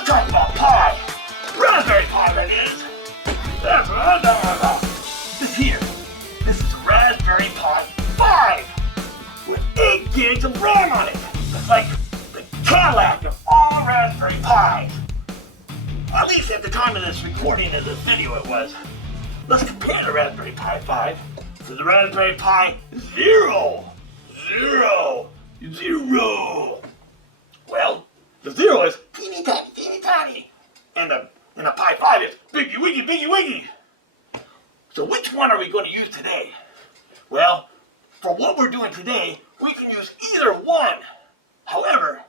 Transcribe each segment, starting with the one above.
let's talk about Pi. Raspberry Pi, that is. That's what I'm talking about. This here. This is Raspberry Pi 5 with 8 gigs of RAM on it. It's like the Cadillac of all Raspberry Pis. At least at the time of this recording of this video it was. Let's compare the Raspberry Pi 5 to the Raspberry Pi 0. Well, the 0 is teeny tiny. And the Pi 5 is biggy wiggy. So which one are we going to use today? Well, for what we're doing today, we can use either one. However,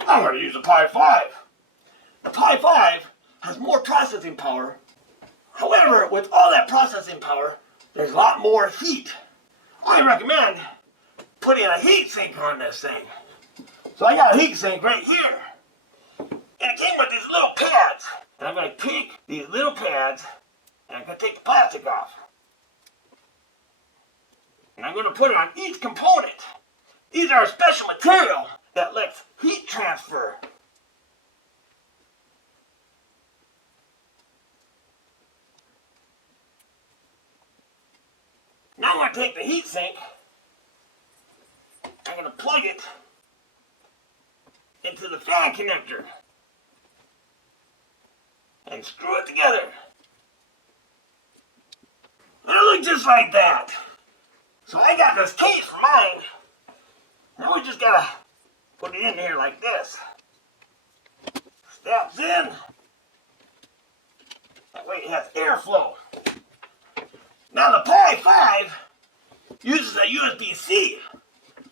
I'm going to use the Pi 5. The Pi 5 has more processing power. However, with all that processing power, there's a lot more heat. I recommend putting a heat sink on this thing. So I got a heat sink right here. And it came with these little pads. And I'm going to take these little pads and I'm going to take the plastic off. And I'm going to put it on each component. These are a special material that lets heat transfer. Now I'm going to take the heat sink. I'm going to plug it into the fan connector and screw it together. And it looks just like that. So I got this case for mine. Now we just gotta put it in here like this. Snaps in. That way it has airflow. Now the Pi 5 uses a USB-C.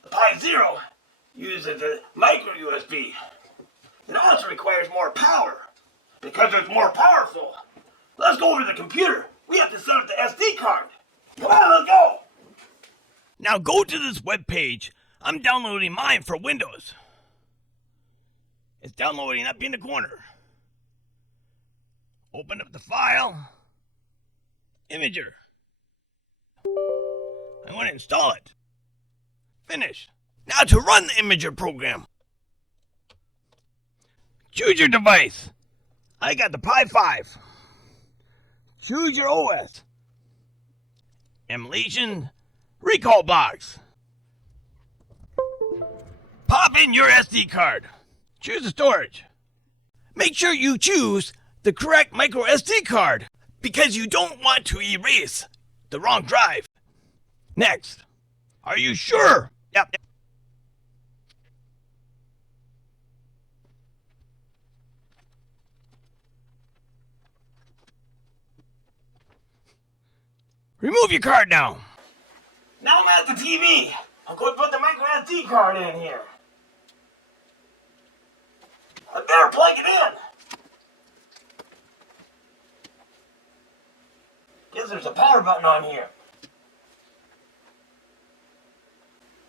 The Pi 0 uses a microSD. It also requires more power because it's more powerful. Let's go over to the computer. We have to set up the SD card. Come on, let's go. Now go to this web page. I'm downloading mine for Windows. It's downloading up in the corner. Open up the file. Imager. I want to install it. Finish. Now to run the Imager program. Choose your device. I got the Pi 5. Choose your OS. Emulation. Recalbox. Pop in your SD card. Choose the storage. Make sure you choose the correct microSD card because you don't want to erase the wrong drive. Next. Are you sure? Yep. Remove your card now. Now I'm at the TV. I'm going to put the microSD card in here. I better plug it in. Guess there's a power button on here.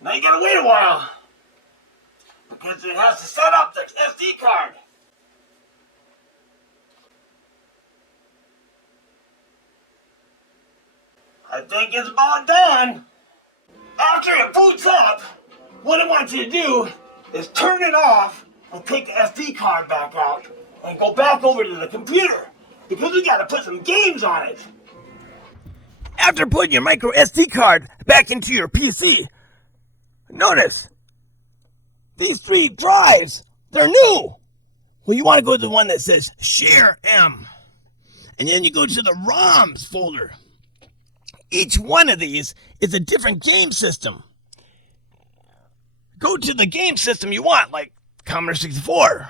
Now you gotta wait a while because it has to set up the SD card. I think it's about done. After it boots up, what I want you to do is turn it off and take the SD card back out and go back over to the computer because we gotta put some games on it. After putting your microSD card back into your PC, notice these 3 drives, they're new. Well, you want to go to the one that says Share M. And then you go to the ROMs folder. Each one of these is a different game system. Go to the game system you want, like Commodore 64.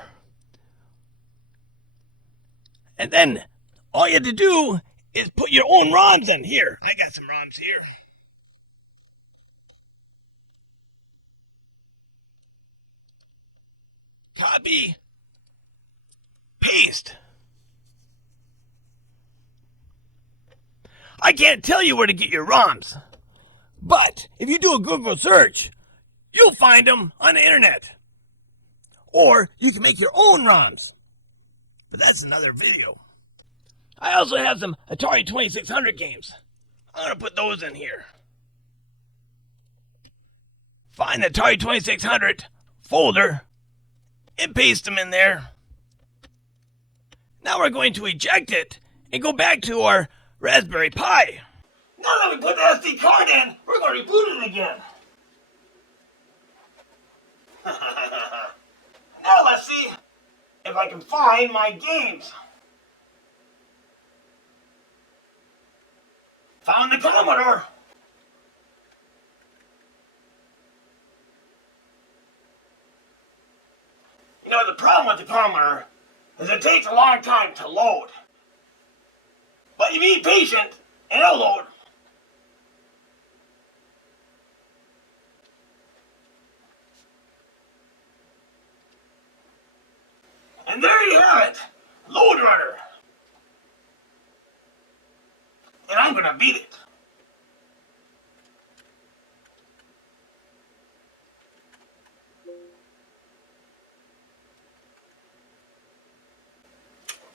And then all you have to do is put your own ROMs in. Here, I got some ROMs here. Copy. Paste. I can't tell you where to get your ROMs, but if you do a Google search, you'll find them on the internet. Or you can make your own ROMs, but that's another video. I also have some Atari 2600 games. I'm going to put those in here. Find the Atari 2600 folder and paste them in there. Now we're going to eject it and go back to our Raspberry Pi. Now that we put the SD card in, we're going to reboot it again. Now let's see if I can find my games. Found the Commodore. You know, the problem with the Commodore is it takes a long time to load. But you be patient and it'll load. And there you have it, Load Runner. And I'm gonna beat it.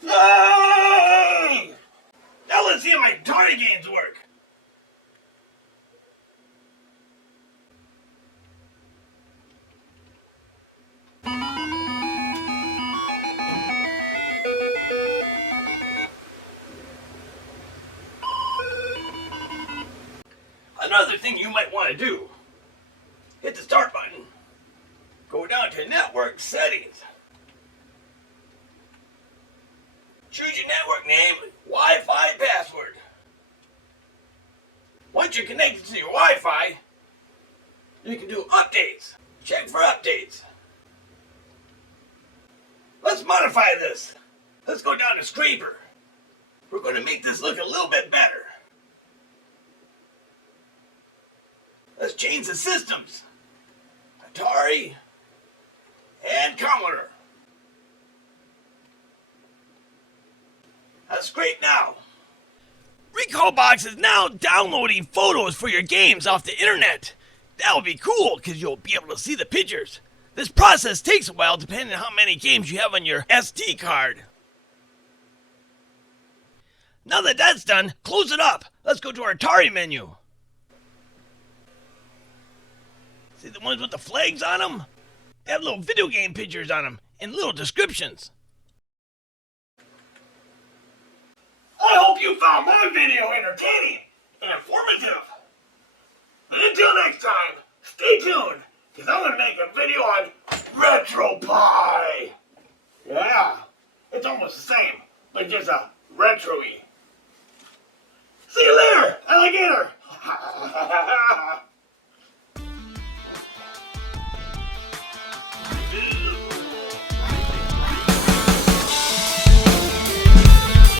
Yay! Now let's see if my Atari games work. Another thing you might want to do, hit the start button, go down to network settings, choose your network name, Wi-Fi password. Once you're connected to your Wi-Fi, you can do updates. Check for updates. Let's modify this. Let's go down to Scraper. We're going to make this look a little bit better. Let's change the systems. Atari and Commodore. That's great now. Recalbox is now downloading photos for your games off the internet. That will be cool because you'll be able to see the pictures. This process takes a while depending on how many games you have on your SD card. Now that that's done, close it up. Let's go to our Atari menu. See the ones with the flags on them? They have little video game pictures on them and little descriptions. I hope you found my video entertaining and informative. And until next time, stay tuned, because I'm going to make a video on RetroPie. Yeah, it's almost the same, but just a retro-y. See you later, alligator.